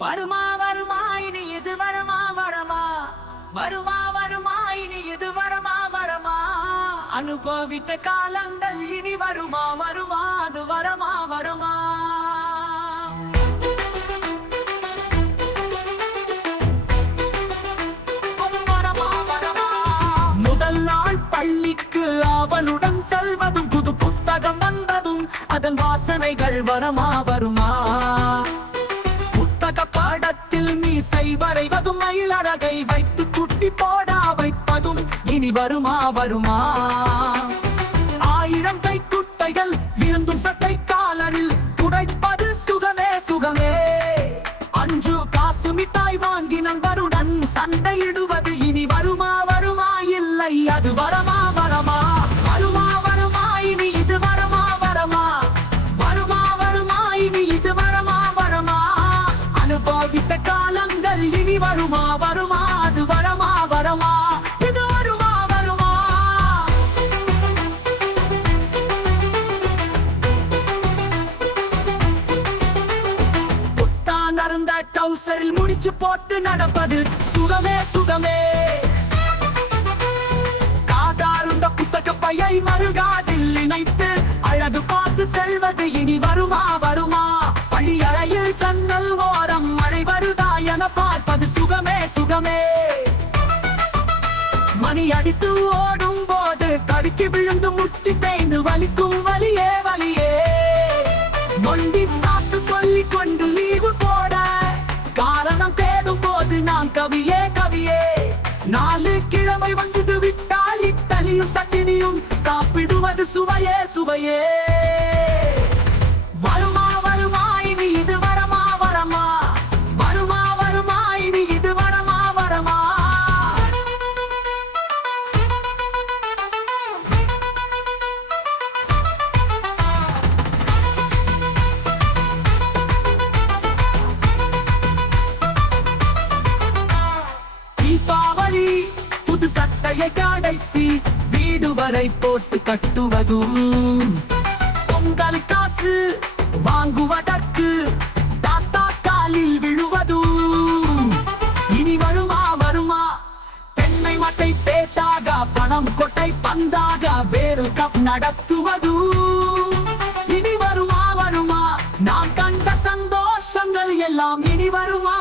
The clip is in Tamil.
வருமா வருமா இனி இது வரமா வரமா வருமா வருமா இனி இது வரமா வரமா அனுபவித்த காலங்கள் இனி வருமா வருமா அது வரமா வருமா முதல் நாள் பள்ளிக்கு அவளுடன் செல்வதும் புது புத்தகம் வந்ததும் அதன் வாசனைகள் வரமா வருமா பாடத்தில் மீசை வரைவதும் மயிலழகை வைத்து குட்டி போடா வைப்பதும் இனி வருமா வருமா ஆயிரம் கைக்குட்டைகள் விருந்தும் சட்டை காலரில் துடைப்பது சுகமே சுகமே அஞ்சு காசு மிட்டாய் வாங்கி நண்பருடன் சண்டையிடுவது இனி வருமா வருமா இல்லை அது வரமா வரமா வருமா வருமா இனி இது வரமா வரமா வருமா வருமா இனி இது வரமா வரமா அனுபவித்த காலங்கள் இனி வருமா வருமா அது வரமா வரமா இது வருமா வருமா புத்தான் அருந்த டவுசரில் முடிச்சு போட்டு நடப்பது சுகமே சுகமே காதாருந்த புத்தக பையை மறுகாதில் இணைத்து அழகு பார்த்து செல்வது இனி வருமா வருமா பள்ளி அறையில் ஜன்னல் ஓரம் மழை வருதா என பார்ப்பது சுகமே சுகமே மணி அடித்து ஓடும் போது தடுக்கி விழுந்து முட்டி தேய்ந்து வலிக்கும் வலியே வலியே மொண்டி சாத்து சொல்லிக் கொண்டு லீவு போட காரணம் தேடும் போது நான் கவியே கவியே 4 கிழமை வந்து விட்டால் இட்டலியும் சட்டினியும் சாப்பிடுவது சுவையே சுவையே வருமா வருமா இனி இது வரமா வரமா வருமா வருமா இனி இது வரமா வரமா தீபாவளி புது சட்டையை கடைசி வீடு வரை போட்டு கட்டுவதும் பொங்கல் காசு வாங்குவதற்கு தாத்தா காலில் விழுவதும் இனி வருமா வருமா தென்னை மட்டை பேட்டாக பணம் கொட்டை பந்தாக வேறு கப் நடத்துவதும் இனி வருமா வருமா நாம் கண்ட சந்தோஷங்கள் எல்லாம் இனி வருமா